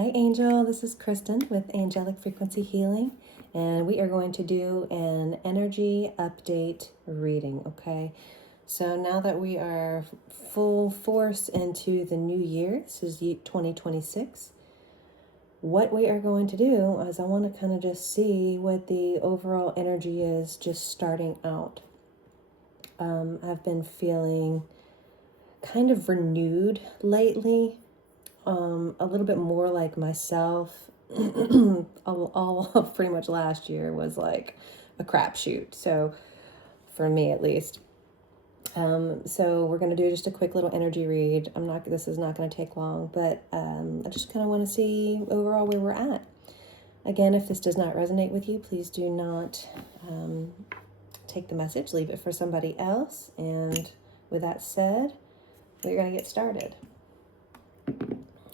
Hi, Angel. This is Kristen with Angelic Frequency Healing, and we are going to do an energy update reading, okay? So now that we are full force into the new year, this is 2026, what we are going to do is I want to kind of just see what the overall energy is just starting out. I've been feeling kind of renewed lately. A little bit more like myself. all of pretty much last year was like a crapshoot. So for me at least. So we're going to do just a quick little energy read. This is not going to take long, but I just kind of want to see overall where we're at. Again, if this does not resonate with you, please do not take the message, leave it for somebody else. And with that said, we're going to get started.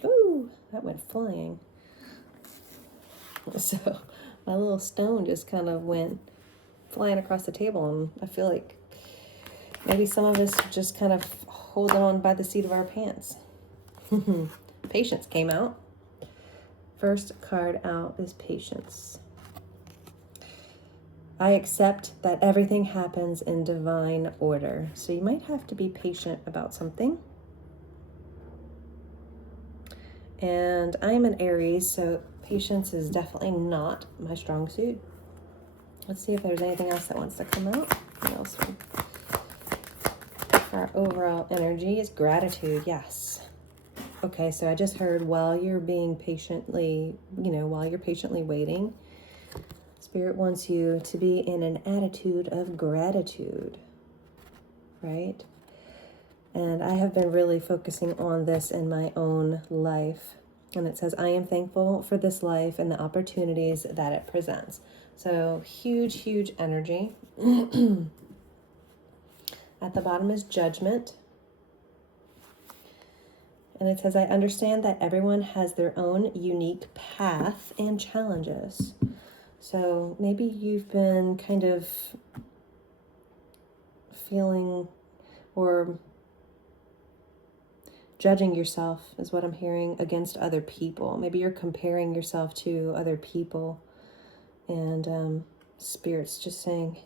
Ooh, that went flying. So my little stone just kind of went flying across the table, and I feel like maybe some of us just kind of holding on by the seat of our pants. Patience came out. First card out is patience. I accept that everything happens in divine order. So you might have to be patient about something. And I'm an Aries, so patience is definitely not my strong suit. Let's see if there's anything else that wants to come out. What else? Our overall energy is gratitude. Yes. Okay, so I just heard while you're patiently waiting, Spirit wants you to be in an attitude of gratitude, right? And I have been really focusing on this in my own life. And it says, I am thankful for this life and the opportunities that it presents. So huge, huge energy. At the bottom is judgment. And it says, I understand that everyone has their own unique path and challenges. So maybe you've been kind of feeling or judging yourself is what I'm hearing against other people. Maybe you're comparing yourself to other people, and Spirit's just saying,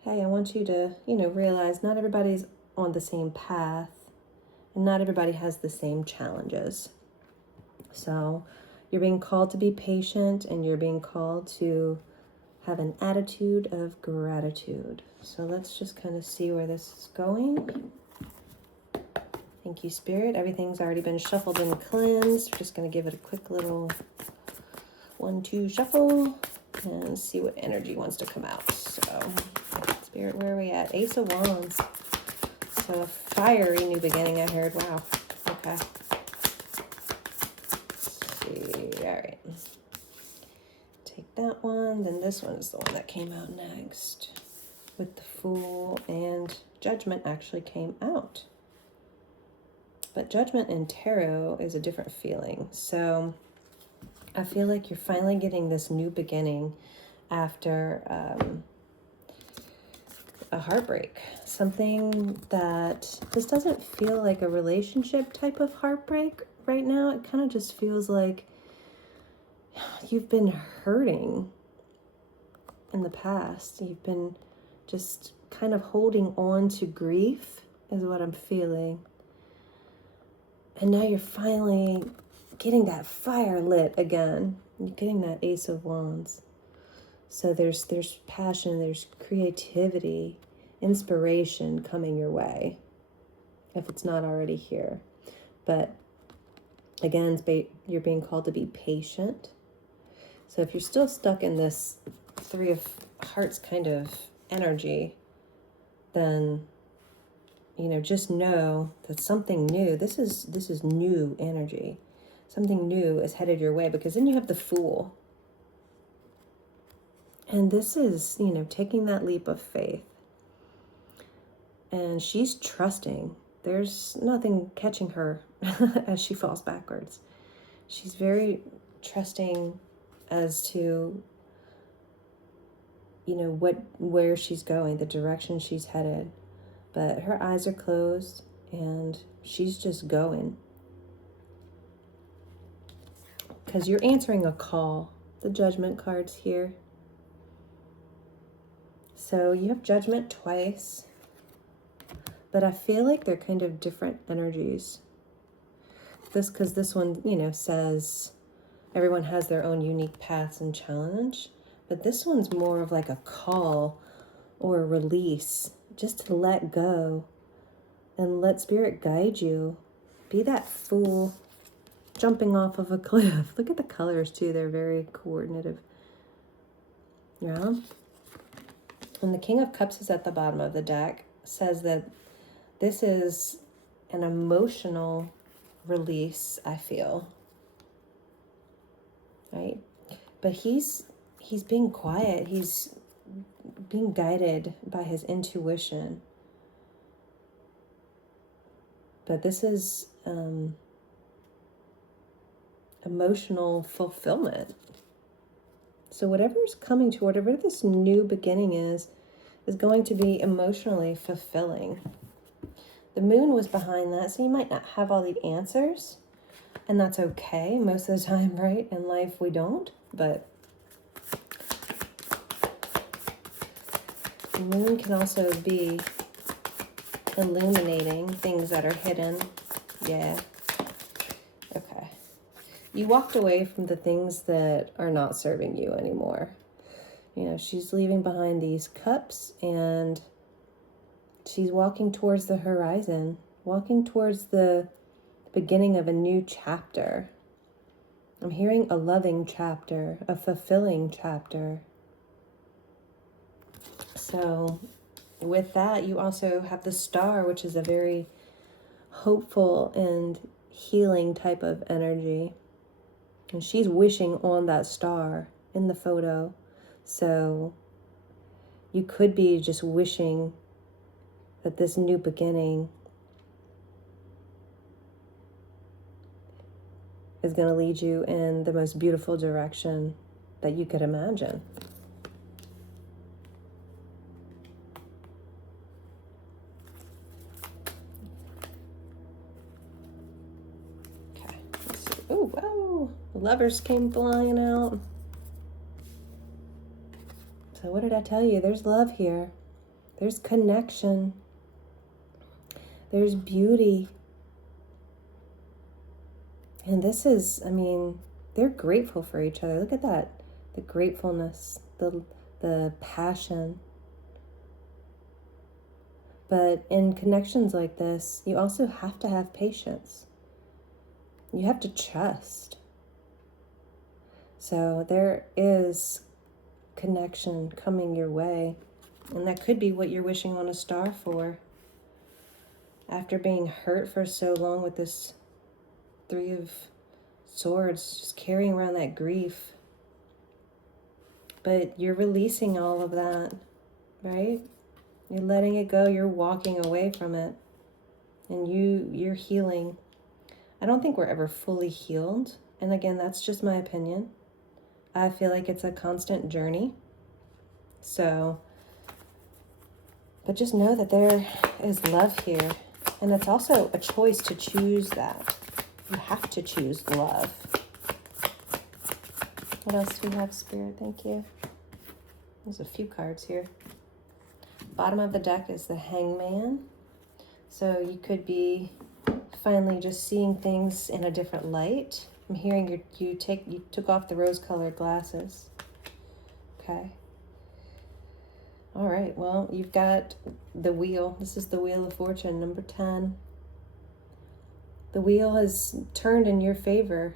hey, I want you to, realize not everybody's on the same path and not everybody has the same challenges. So you're being called to be patient and you're being called to have an attitude of gratitude. So let's just kind of see where this is going. Thank you, Spirit. Everything's already been shuffled and cleansed. We're just going to give it a quick little 1-2 shuffle and see what energy wants to come out. So, Spirit, where are we at? Ace of Wands. So, a fiery new beginning, I heard. Wow. Okay. Let's see. All right. Take that one. Then this one is the one that came out next. With the Fool, and Judgment actually came out. But Judgment in Tarot is a different feeling. So I feel like you're finally getting this new beginning after a heartbreak. Something that this doesn't feel like a relationship type of heartbreak right now. It kind of just feels like you've been hurting in the past. You've been just kind of holding on to grief is what I'm feeling. And now you're finally getting that fire lit again. You're getting that Ace of Wands. So there's passion, there's creativity, inspiration coming your way, if it's not already here. But again, you're being called to be patient. So if you're still stuck in this Three of Hearts kind of energy, then just know that something new, this is new energy. Something new is headed your way, because then you have the Fool. And this is, taking that leap of faith. And she's trusting. There's nothing catching her as she falls backwards. She's very trusting as to, where she's going, the direction she's headed. But her eyes are closed and she's just going. because you're answering a call. The Judgment card's here. So you have Judgment twice, but I feel like they're kind of different energies. Because this one, you know, says everyone has their own unique paths and challenge, but this one's more of like a call or a release, just to let go and let Spirit guide you. Be that fool jumping off of a cliff. Look at the colors too, they're very coordinative. Yeah. And the King of Cups is at the bottom of the deck, says that this is an emotional release, I feel. Right? But he's being quiet. He's being guided by his intuition. But this is emotional fulfillment. So whatever's coming to, whatever this new beginning is going to be emotionally fulfilling. The moon was behind that, so you might not have all the answers, and that's okay most of the time, right? In life we don't, but the moon can also be illuminating things that are hidden. Yeah. Okay. You walked away from the things that are not serving you anymore. You know, she's leaving behind these cups and she's walking towards the horizon, walking towards the beginning of a new chapter. I'm hearing a loving chapter, a fulfilling chapter. So with that, you also have the Star, which is a very hopeful and healing type of energy. And she's wishing on that star in the photo. So you could be just wishing that this new beginning is going to lead you in the most beautiful direction that you could imagine. Okay. Let's see. Oh, wow. The Lovers came flying out. So what did I tell you? There's love here. There's connection. There's beauty. And this is, I mean, they're grateful for each other. Look at that. The gratefulness, the passion. But in connections like this, you also have to have patience. You have to trust. So there is connection coming your way. And that could be what you're wishing on a star for. After being hurt for so long with this Three of Swords, just carrying around that grief. But you're releasing all of that, right? You're letting it go. You're walking away from it. And you're healing. I don't think we're ever fully healed. And again, that's just my opinion. I feel like it's a constant journey. So, but just know that there is love here. And it's also a choice to choose that. You have to choose love. What else do we have, Spirit? Thank you. There's a few cards here. Bottom of the deck is the Hangman. So you could be finally just seeing things in a different light. I'm hearing you took off the rose-colored glasses. Okay. All right, well, you've got the wheel. This is the Wheel of Fortune, number 10. The wheel has turned in your favor.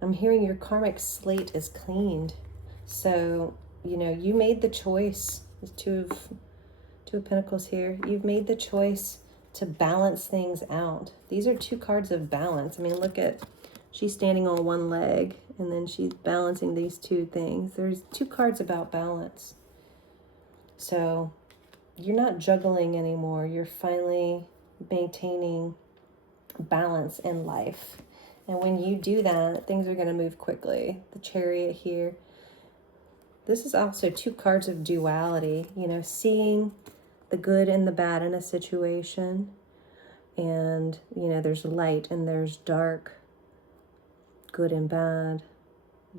I'm hearing your karmic slate is cleaned. So, you know, you made the choice. There's two of Pentacles here. You've made the choice to balance things out. These are two cards of balance. I mean, look at, she's standing on one leg and then she's balancing these two things. There's two cards about balance. So you're not juggling anymore. You're finally maintaining balance in life. And when you do that, things are going to move quickly. The Chariot here. This is also two cards of duality, you know, seeing the good and the bad in a situation. And, you know, there's light and there's dark. good and bad,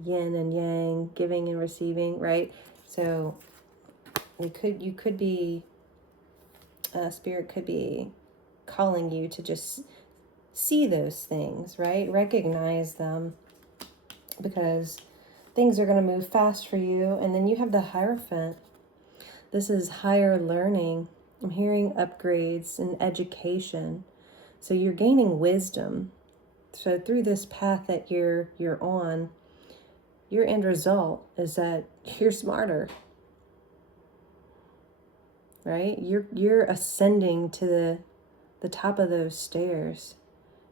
yin and yang, giving and receiving, right? So you could be, Spirit could be calling you to just see those things, right? Recognize them, because things are going to move fast for you. And then you have the Hierophant. This is higher learning. I'm hearing upgrades and education. So you're gaining wisdom. So through this path that you're on, your end result is that you're smarter, right? You're ascending to the top of those stairs.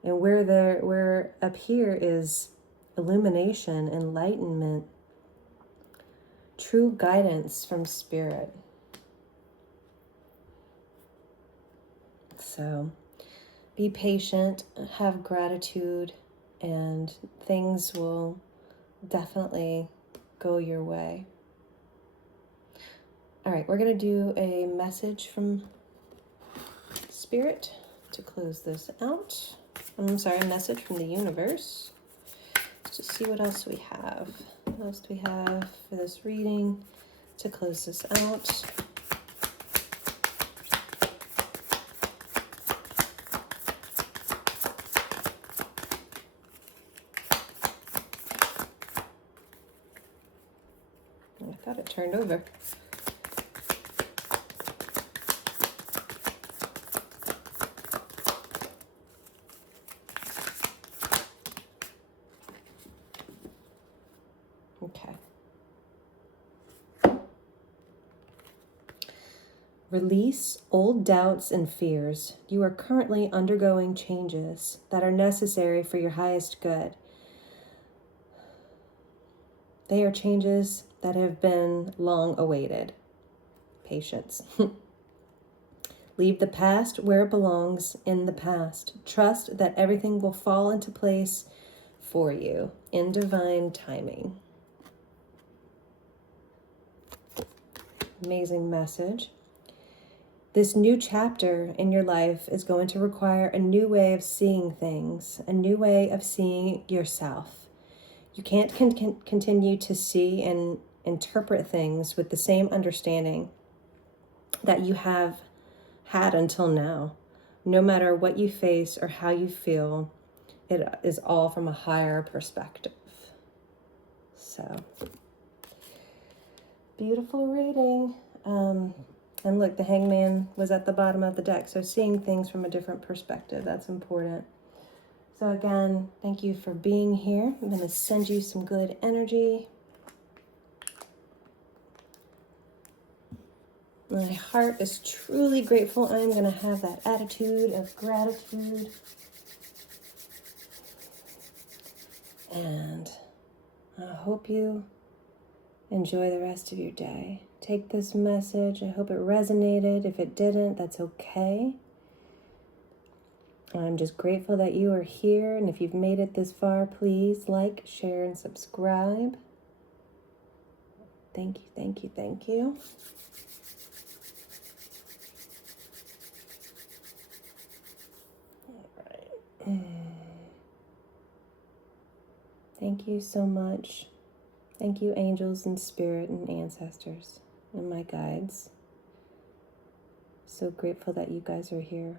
And where up here is illumination, enlightenment, true guidance from Spirit. So be patient, have gratitude, and things will definitely go your way. All right, we're going to do a message from Spirit to close this out. I'm sorry, a message from the universe. Let's just see what else we have. What else do we have for this reading to close this out? I thought it turned over. Okay. Release old doubts and fears. You are currently undergoing changes that are necessary for your highest good. They are changes that have been long awaited. Patience. Leave the past where it belongs, in the past. Trust that everything will fall into place for you in divine timing. Amazing message. This new chapter in your life is going to require a new way of seeing things, a new way of seeing yourself. You can't continue to see and interpret things with the same understanding that you have had until now. No matter what you face or how you feel, it is all from a higher perspective. So, beautiful reading. And look, the Hangman was at the bottom of the deck, so seeing things from a different perspective, that's important. So again, thank you for being here. I'm going to send you some good energy. My heart is truly grateful. I'm going to have that attitude of gratitude. And I hope you enjoy the rest of your day. Take this message. I hope it resonated. If it didn't, that's okay. I'm just grateful that you are here. And if you've made it this far, please like, share, and subscribe. Thank you, thank you, thank you. All right. Thank you so much. Thank you, angels and spirit and ancestors and my guides. So grateful that you guys are here.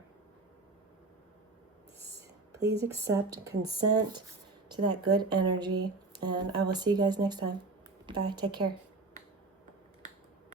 Please accept, consent to that good energy, and I will see you guys next time. Bye. Take care.